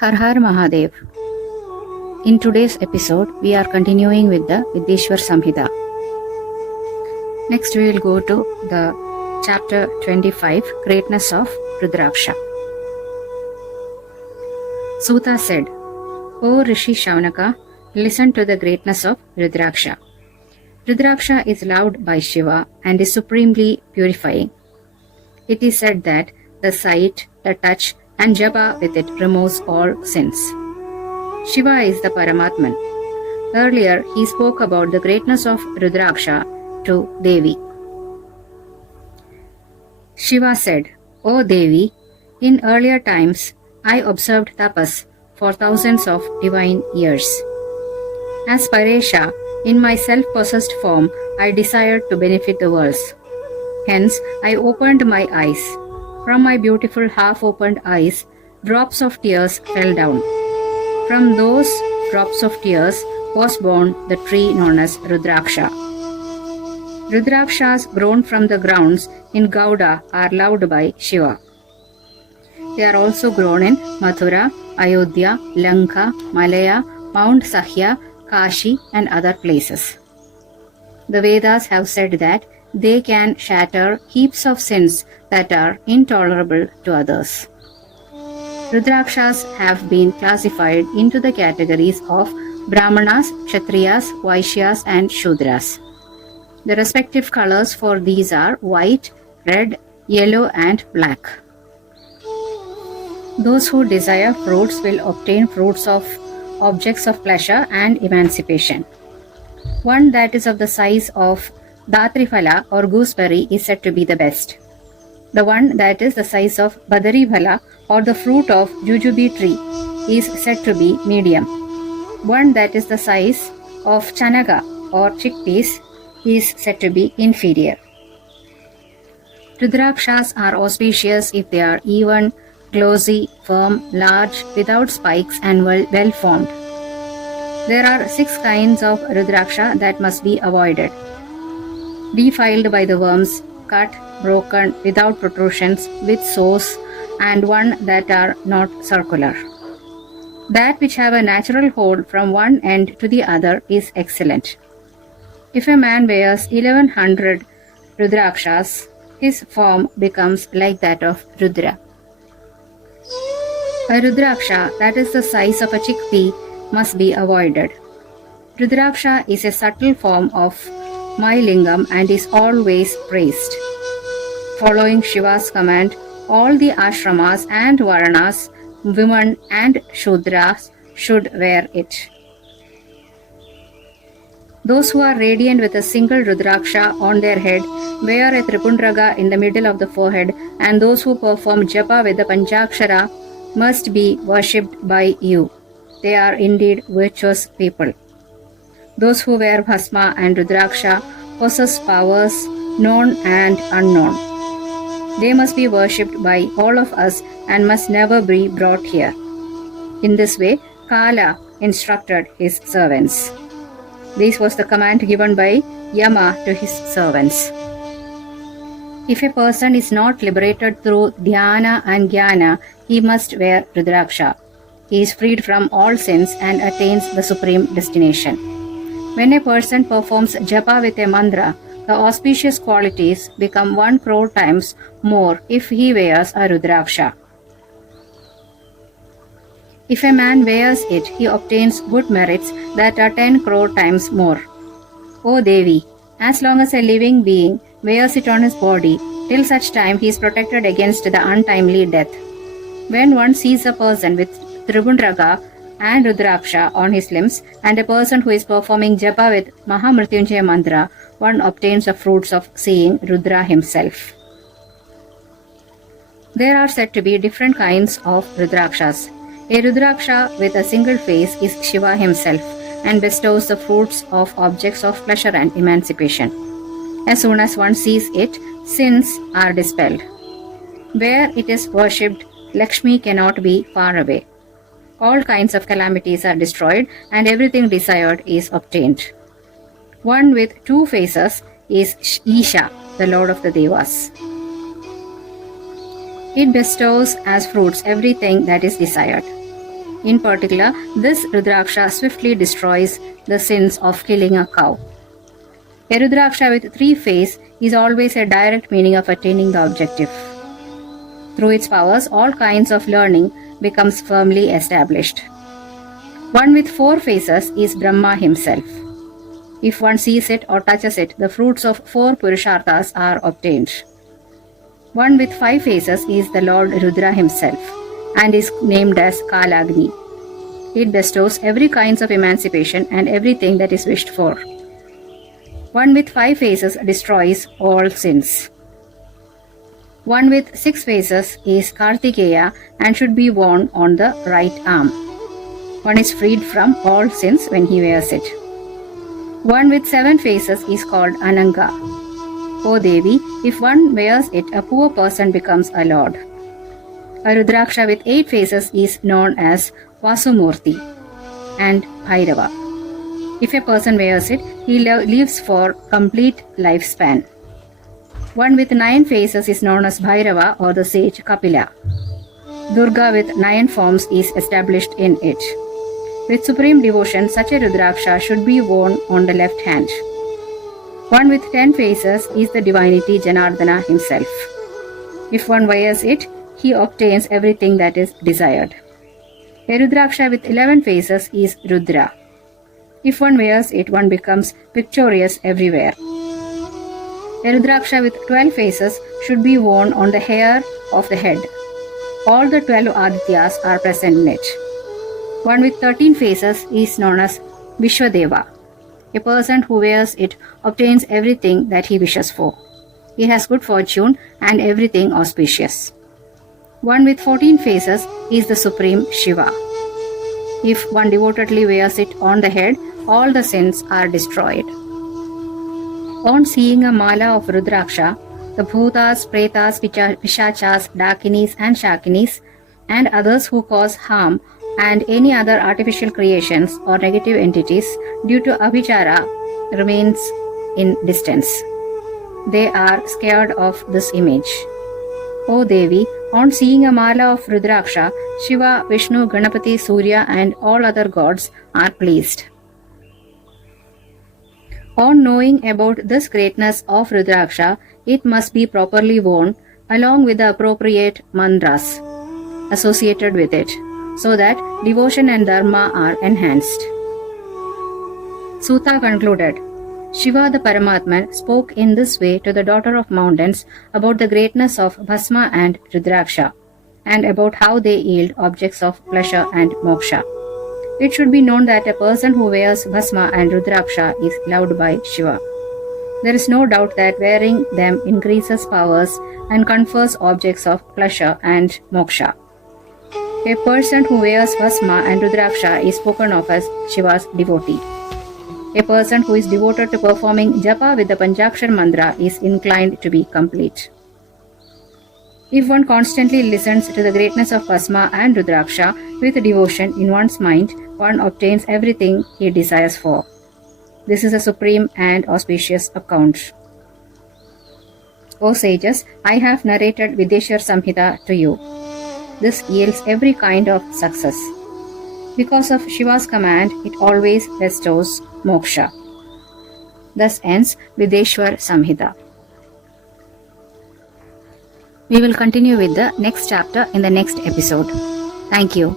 Har Har Mahadev. In today's episode, we are continuing with the Vidyeswara Samhita. Next, we will go to the chapter 25, Greatness of Rudraksha. Suta said, O Rishi Shaunaka, listen to the greatness of Rudraksha. Rudraksha is loved by Shiva and is supremely purifying. It is said that the sight, the touch, and japa with it removes all sins. Shiva is the Paramatman. Earlier, he spoke about the greatness of Rudraksha to Devi. Shiva said, O Devi, in earlier times, I observed tapas for thousands of divine years. As Paresha, in my self-possessed form, I desired to benefit the worlds. Hence, I opened my eyes. From my beautiful half-opened eyes, drops of tears fell down. From those drops of tears was born the tree known as Rudraksha. Rudrakshas grown from the grounds in Gauda are loved by Shiva. They are also grown in Mathura, Ayodhya, Lanka, Malaya, Mount Sahya, Kashi and other places. The Vedas have said that they can shatter heaps of sins that are intolerable to others. Rudrakshas have been classified into the categories of Brahmanas, Kshatriyas, Vaishyas and Shudras. The respective colors for these are white, red, yellow and black. Those who desire fruits will obtain fruits of objects of pleasure and emancipation. One that is of the size of Datriphala or gooseberry is said to be the best. The one that is the size of Badariphala or the fruit of jujube tree is said to be medium. One that is the size of chanaga or chickpeas is said to be inferior. Rudrakshas are auspicious if they are even, glossy, firm, large, without spikes and well formed. There are 6 kinds of Rudraksha that must be avoided. Defiled by the worms, cut, broken, without protrusions, with sores, and one that are not circular. That which have a natural hold from one end to the other is excellent. If a man wears 1100 Rudrakshas, his form becomes like that of Rudra. A Rudraksha that is the size of a chickpea must be avoided. Rudraksha is a subtle form of my lingam and is always praised. Following Shiva's command, all the ashramas and varanas, women and shudras should wear it. Those who are radiant with a single Rudraksha on their head wear a Tripundraga in the middle of the forehead, and those who perform japa with the Panchakshara must be worshipped by you. They are indeed virtuous people. Those who wear Bhasma and Rudraksha possess powers known and unknown. They must be worshipped by all of us and must never be brought here. In this way, Kala instructed his servants. This was the command given by Yama to his servants. If a person is not liberated through dhyana and jnana, he must wear Rudraksha. He is freed from all sins and attains the supreme destination. When a person performs japa with a mantra, the auspicious qualities become 1 crore times more if he wears a Rudraksha. If a man wears it, he obtains good merits that are 10 crore times more. O Devi, as long as a living being wears it on his body, till such time he is protected against the untimely death. When one sees a person with Tribundraga and Rudraksha on his limbs, and a person who is performing japa with Mahamrityunjaya mantra, one obtains the fruits of seeing Rudra himself. There are said to be different kinds of Rudrakshas. A Rudraksha with a single face is Shiva himself and bestows the fruits of objects of pleasure and emancipation. As soon as one sees it, sins are dispelled. Where it is worshipped, Lakshmi cannot be far away. All kinds of calamities are destroyed and everything desired is obtained. One with 2 faces is Isha, the Lord of the Devas. It bestows as fruits everything that is desired. In particular, this Rudraksha swiftly destroys the sins of killing a cow. A Rudraksha with 3 faces is always a direct meaning of attaining the objective. Through its powers, all kinds of learning becomes firmly established. One with 4 faces is Brahma himself. If one sees it or touches it, the fruits of 4 Purusharthas are obtained. One with 5 faces is the Lord Rudra himself and is named as Kalagni. It bestows every kind of emancipation and everything that is wished for. One with 5 faces destroys all sins. One with 6 faces is Kartikeya and should be worn on the right arm. One is freed from all sins when he wears it. One with 7 faces is called Ananga. O Devi, if one wears it, a poor person becomes a lord. A Rudraksha with 8 faces is known as Vasumurti and Bhairava. If a person wears it, he lives for complete lifespan. One with 9 faces is known as Bhairava or the sage Kapila. Durga with 9 forms is established in it. With supreme devotion, such a Rudraksha should be worn on the left hand. One with 10 faces is the divinity Janardana himself. If one wears it, he obtains everything that is desired. A Rudraksha with 11 faces is Rudra. If one wears it, one becomes victorious everywhere. A Rudraksha with 12 faces should be worn on the hair of the head. All the 12 Adityas are present in it. One with 13 faces is known as Vishwadeva. A person who wears it obtains everything that he wishes for. He has good fortune and everything auspicious. One with 14 faces is the supreme Shiva. If one devotedly wears it on the head, all the sins are destroyed. On seeing a mala of Rudraksha, the Bhutas, Pretas, Pishachas, Dakinis and Shakinis and others who cause harm and any other artificial creations or negative entities due to abhichara remains in distance. They are scared of this image. O Devi, on seeing a mala of Rudraksha, Shiva, Vishnu, Ganapati, Surya and all other gods are pleased. On knowing about this greatness of Rudraksha, it must be properly worn along with the appropriate mantras associated with it, so that devotion and dharma are enhanced. Sutta concluded, Shiva the Paramatman spoke in this way to the daughter of mountains about the greatness of Bhasma and Rudraksha, and about how they yield objects of pleasure and moksha. It should be known that a person who wears Bhasma and Rudraksha is loved by Shiva. There is no doubt that wearing them increases powers and confers objects of pleasure and moksha. A person who wears Bhasma and Rudraksha is spoken of as Shiva's devotee. A person who is devoted to performing japa with the Panchakshar mantra is inclined to be complete. If one constantly listens to the greatness of Bhasma and Rudraksha with devotion in one's mind, one obtains everything he desires for. This is a supreme and auspicious account. O sages, I have narrated Vidyeswara Samhita to you. This yields every kind of success. Because of Shiva's command, it always bestows moksha. Thus ends Vidyeswara Samhita. We will continue with the next chapter in the next episode. Thank you.